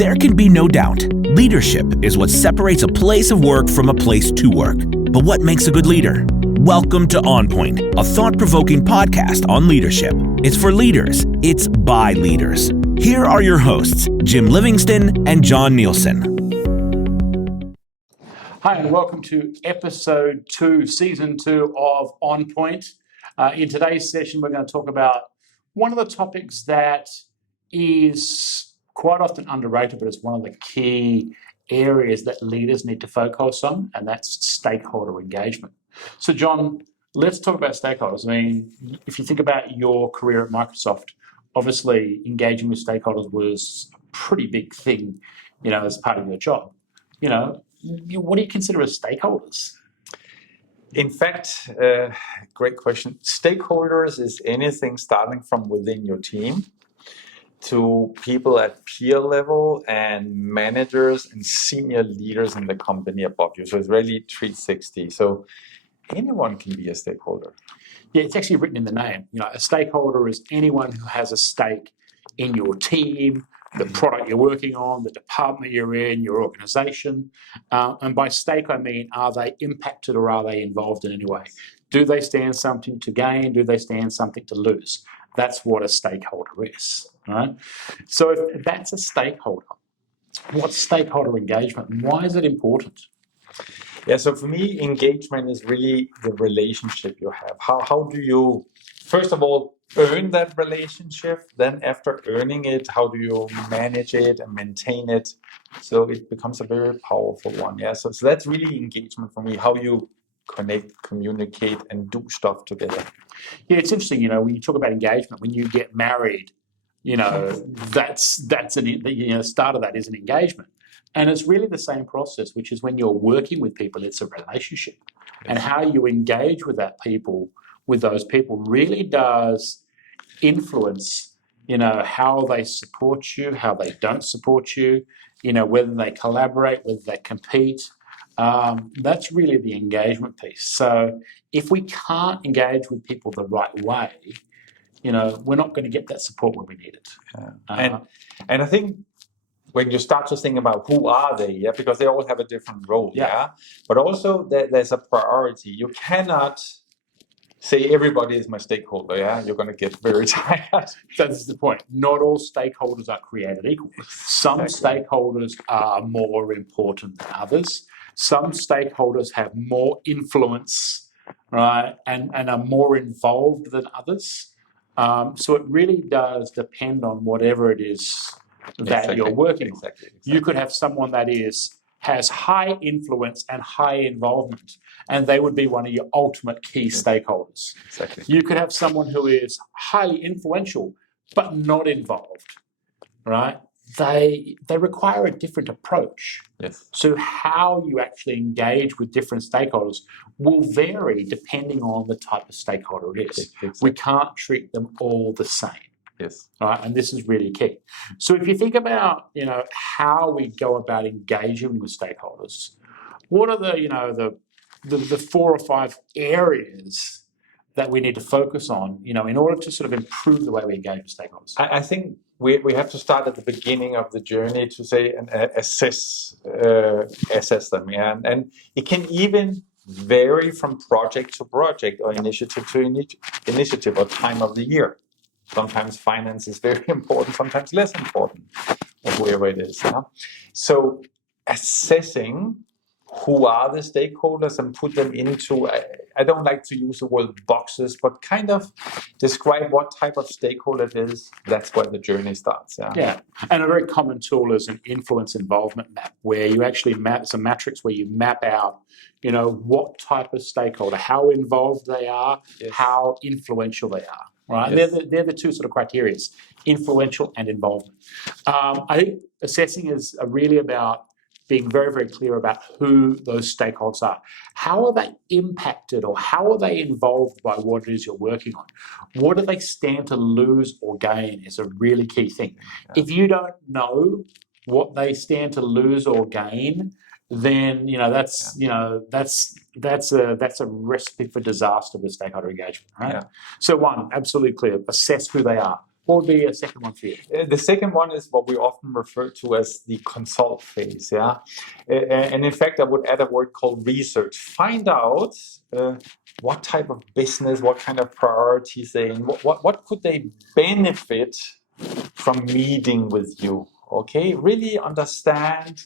There can be no doubt, leadership is what separates a place of work from a place to work. But what makes a good leader? Welcome to OnPoint, a thought-provoking podcast on leadership. It's for leaders. It's by leaders. Here are your hosts, Jim Livingston and John Nielsen. Hi, and welcome to episode 2, season 2 of OnPoint. In today's session, we're going to talk about one of the topics that is quite often underrated, but it's one of the key areas that leaders need to focus on, and that's stakeholder engagement. So, John, let's talk about stakeholders. I mean, if you think about your career at Microsoft, obviously engaging with stakeholders was a pretty big thing, as part of your job. What do you consider as stakeholders? In fact, great question. Stakeholders is anything starting from within your team to people at peer level and managers and senior leaders in the company above you. So it's really 360. So anyone can be a stakeholder. Yeah, it's actually written in the name. A stakeholder is anyone who has a stake in your team, the product you're working on, the department you're in, your organization. And by stake, I mean, are they impacted or are they involved in any way? Do they stand something to gain? Do they stand something to lose? That's what a stakeholder is, right? So if that's a stakeholder, what's stakeholder engagement and why is it important? Yeah, so for me, engagement is really the relationship you have. How do you, first of all, earn that relationship? Then after earning it, how do you manage it and maintain it? So it becomes a very powerful one. Yeah, so that's really engagement for me, how you connect, communicate, and do stuff together. Yeah, it's interesting, when you talk about engagement, when you get married, that's the start of that is an engagement. And it's really the same process, which is when you're working with people, it's a relationship. Yes. And how you engage with those people really does influence, how they support you, how they don't support you, whether they collaborate, whether they compete. That's really the engagement piece. So if we can't engage with people the right way, we're not going to get that support when we need it. And I think when you start to think about who are they, because they all have a different role, but also there's a priority. You cannot say everybody is my stakeholder, you're going to get very tired. So this is the point. Not all stakeholders are created equal. Some stakeholders are more important than others. Some stakeholders have more influence, right, and are more involved than others. So it really does depend on whatever it is that you're working on. Exactly. You could have someone that has high influence and high involvement, and they would be one of your ultimate key stakeholders. Exactly. You could have someone who is highly influential but not involved, right? They require a different approach. Yes. So how you actually engage with different stakeholders will vary depending on the type of stakeholder it is. Exactly. We can't treat them all the same. Yes. Right, and this is really key. So if you think about, how we go about engaging with stakeholders, what are the 4 or 5 areas that we need to focus on, in order to sort of improve the way we engage with stakeholders? I think we have to start at the beginning of the journey to say and assess them, and it can even vary from project to project or initiative to initiative or time of the year. Sometimes finance is very important, sometimes less important, or whoever it is. So assessing who are the stakeholders and put them into, I don't like to use the word boxes, but kind of describe what type of stakeholder it is. That's where the journey starts. Yeah, and a very common tool is an influence involvement map, where you actually map some metrics where you map out, what type of stakeholder, how involved they are, how influential they are. Right, yes. They're the 2 sort of criteria: influential and involvement. I think assessing is really about being very, very clear about who those stakeholders are. How are they impacted or how are they involved by what it is you're working on? What do they stand to lose or gain is a really key thing. Yeah. If you don't know what they stand to lose or gain, then that's a recipe for disaster with stakeholder engagement, right? Yeah. So 1, absolutely clear, assess who they are. What would be a second one for you? The second one is what we often refer to as the consult phase. Yeah, and in fact, I would add a word called research. Find out what type of business, what kind of priorities they in, what could they benefit from meeting with you. Okay, really understand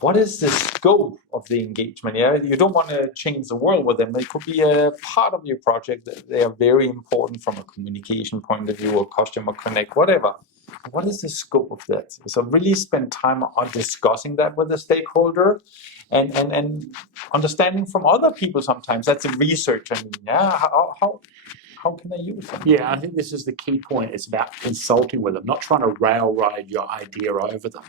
what is the scope of the engagement. Yeah, you don't want to change the world with them. It could be a part of your project that they are very important from a communication point of view or customer connect, whatever. What is the scope of that? So really spend time on discussing that with the stakeholder and understanding from other people sometimes. That's a research. I mean, yeah, how can I use it? Yeah, I think this is the key point. It's about consulting with them, not trying to railroad your idea over them,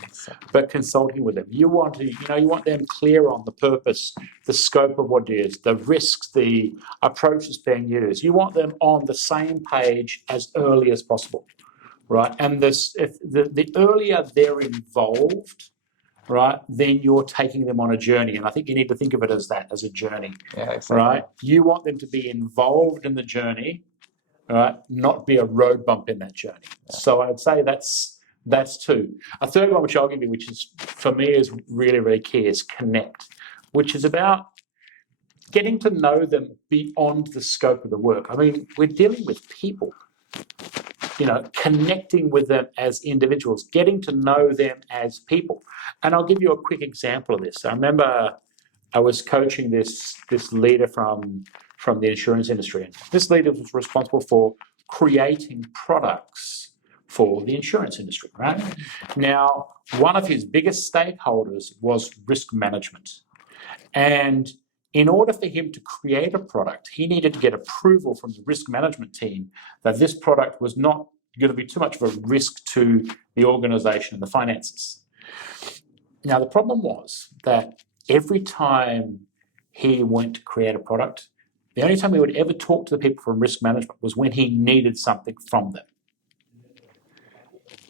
but consulting with them. You want them clear on the purpose, the scope of what it is, the risks, the approaches being used. You want them on the same page as early as possible, right? And the earlier they're involved, right, then you're taking them on a journey. And I think you need to think of it as that, as a journey, right? You want them to be involved in the journey, right, not be a road bump in that journey. So I'd say that's two. A third one, which I'll give you, which is for me is really, really key, is connect, which is about getting to know them beyond the scope of the work. I mean, we're dealing with people. Connecting with them as individuals, getting to know them as people. And I'll give you a quick example of this. I remember I was coaching this leader from the insurance industry. And this leader was responsible for creating products for the insurance industry, right? Now, one of his biggest stakeholders was risk management. And in order for him to create a product, he needed to get approval from the risk management team that this product was not going to be too much of a risk to the organization and the finances. Now, the problem was that every time he went to create a product, the only time he would ever talk to the people from risk management was when he needed something from them.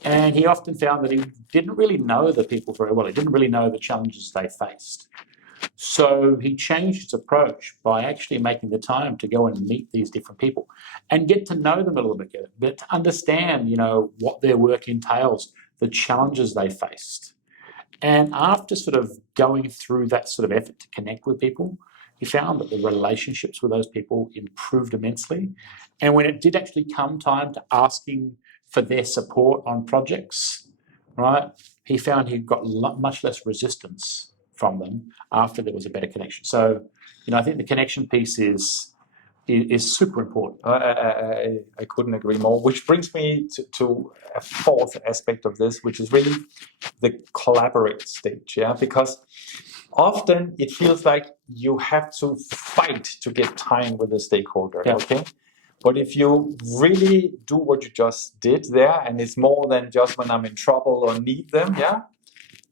And he often found that he didn't really know the people very well. He didn't really know the challenges they faced. So he changed his approach by actually making the time to go and meet these different people and get to know them a little bit better, but to understand, what their work entails, the challenges they faced. And after sort of going through that sort of effort to connect with people, he found that the relationships with those people improved immensely. And when it did actually come time to asking for their support on projects, right, he found he got much less resistance from them after there was a better connection. So, I think the connection piece is super important. I couldn't agree more, which brings me to a fourth aspect of this, which is really the collaborate stage, yeah? Because often it feels like you have to fight to get time with the stakeholder, okay? But if you really do what you just did there, and it's more than just when I'm in trouble or need them, yeah?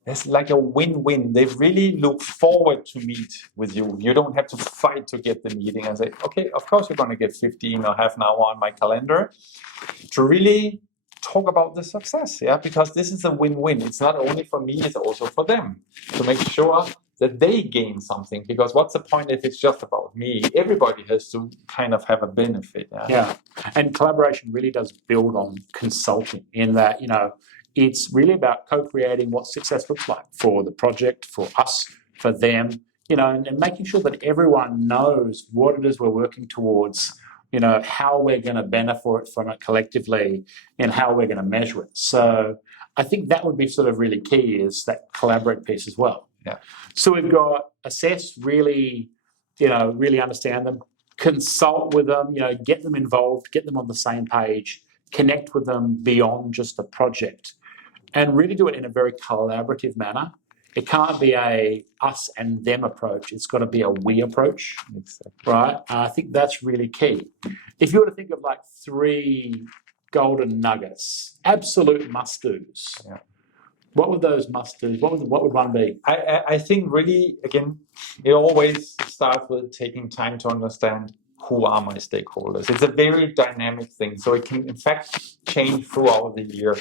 It's like a win-win. They really look forward to meet with you. You don't have to fight to get the meeting and say, okay, of course you're going to get 15 or half an hour on my calendar to really talk about the success, yeah? Because this is a win-win. It's not only for me, it's also for them to make sure that they gain something. Because what's the point if it's just about me? Everybody has to kind of have a benefit. Yeah. And collaboration really does build on consulting in that, it's really about co-creating what success looks like for the project, for us, for them, and making sure that everyone knows what it is we're working towards, how we're going to benefit from it collectively and how we're going to measure it. So I think that would be sort of really key, is that collaborate piece as well. Yeah. So we've got assess, really, really understand them, consult with them, get them involved, get them on the same page, connect with them beyond just the project, and really do it in a very collaborative manner. It can't be a us and them approach. It's got to be a we approach, right? I think that's really key. If you were to think of like 3 golden nuggets, absolute must-dos, what would those must-dos, what would one be? I think really, again, it always starts with taking time to understand who are my stakeholders. It's a very dynamic thing, so it can in fact change throughout the year.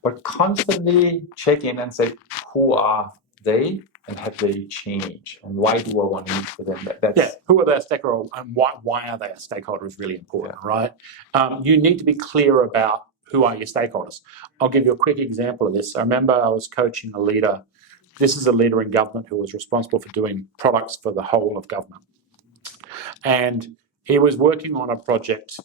But constantly check in and say, who are they and have they changed? And why do I want to meet with them? Who are their stakeholders and why are they a stakeholder is really important, right? You need to be clear about who are your stakeholders. I'll give you a quick example of this. I remember I was coaching a leader. This is a leader in government who was responsible for doing products for the whole of government. And he was working on a project,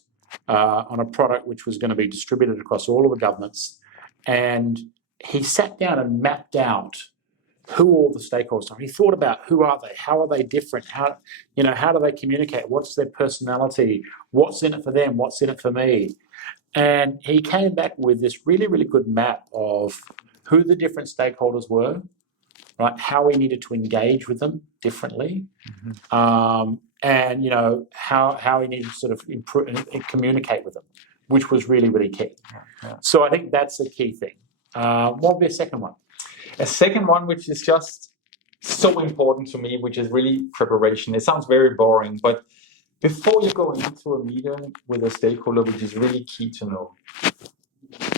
on a product which was going to be distributed across all of the governments. And he sat down and mapped out who all the stakeholders are. He thought about who are they, how are they different, how do they communicate, what's their personality, what's in it for them, what's in it for me. And he came back with this really, really good map of who the different stakeholders were, right? How we needed to engage with them differently, and how we needed to sort of improve and communicate with them, which was really, really key. Yeah. So I think that's a key thing. What would be a second one? A second one, which is just so important to me, which is really preparation. It sounds very boring, but before you go into a meeting with a stakeholder, which is really key to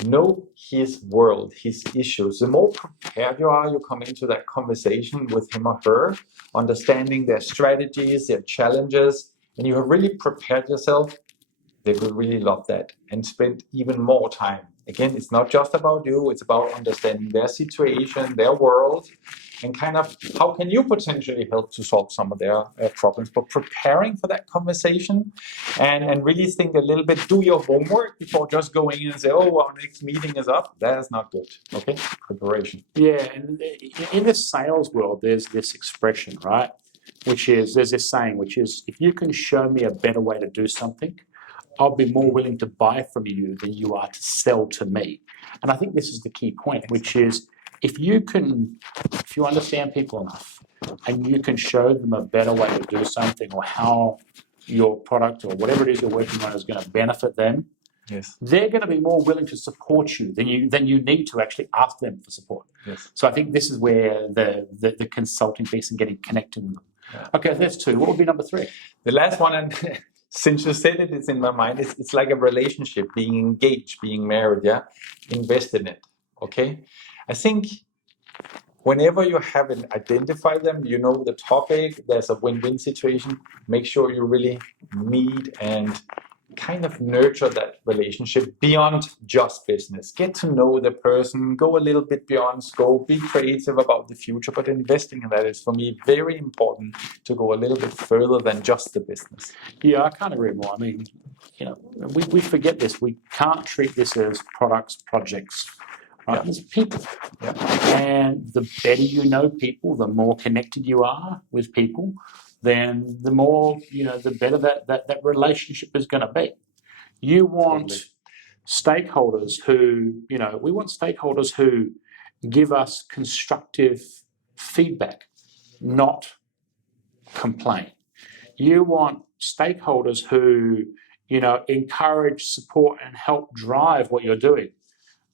know his world, his issues. The more prepared you are, you come into that conversation with him or her, understanding their strategies, their challenges, and you have really prepared yourself, they will really love that and spend even more time. Again, it's not just about you, it's about understanding their situation, their world, and kind of how can you potentially help to solve some of their problems. But preparing for that conversation and really think a little bit, do your homework before just going in and say, oh, our next meeting is up. That is not good. Okay, preparation. Yeah, and in the sales world, there's this expression, right? There's this saying, which is, if you can show me a better way to do something, I'll be more willing to buy from you than you are to sell to me. And I think this is the key point, which is if you understand people enough and you can show them a better way to do something or how your product or whatever it is you're working on is going to benefit them, yes, they're going to be more willing to support you than you need to actually ask them for support. Yes. So I think this is where the consulting piece and getting connected with them. Yeah. Okay, that's two. What would be number three? The last one, and since you said it, it's in my mind. It's like a relationship, being engaged, being married. Yeah, invest in it. Okay, I think whenever you haven't identified them, you know the topic. There's a win-win situation. Make sure you really meet and kind of nurture that relationship beyond just business. Get to know the person. Go a little bit beyond scope. Be creative about the future. But investing in that is, for me, very important to go a little bit further than just the business. Yeah, I can't agree more. I mean, we forget this. We can't treat this as products, projects. Right? Yeah. It's people. Yeah. And the better you know people, the more connected you are with people, then the more, the better that relationship is going to be. You want stakeholders who give us constructive feedback, not complain. You want stakeholders who, encourage, support, and help drive what you're doing,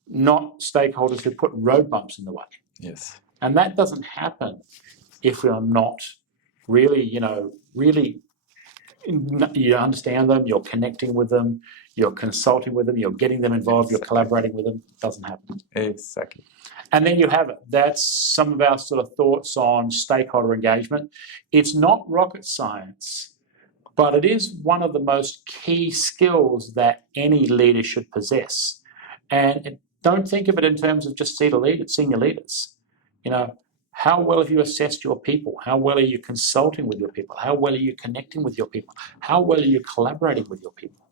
not stakeholders who put road bumps in the way. Yes. And that doesn't happen if we're not really, you understand them, you're connecting with them, you're consulting with them, you're getting them involved, you're collaborating with them. It doesn't happen. Exactly. And then you have it. That's some of our sort of thoughts on stakeholder engagement. It's not rocket science, but it is one of the most key skills that any leader should possess. And don't think of it in terms of just senior leaders. How well have you assessed your people? How well are you consulting with your people? How well are you connecting with your people? How well are you collaborating with your people?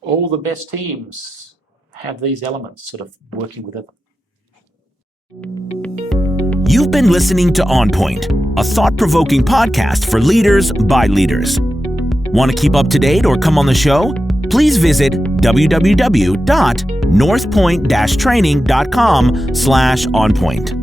All the best teams have these elements sort of working with them. You've been listening to OnPoint, a thought-provoking podcast for leaders by leaders. Want to keep up to date or come on the show? Please visit www.northpoint-training.com/onpoint.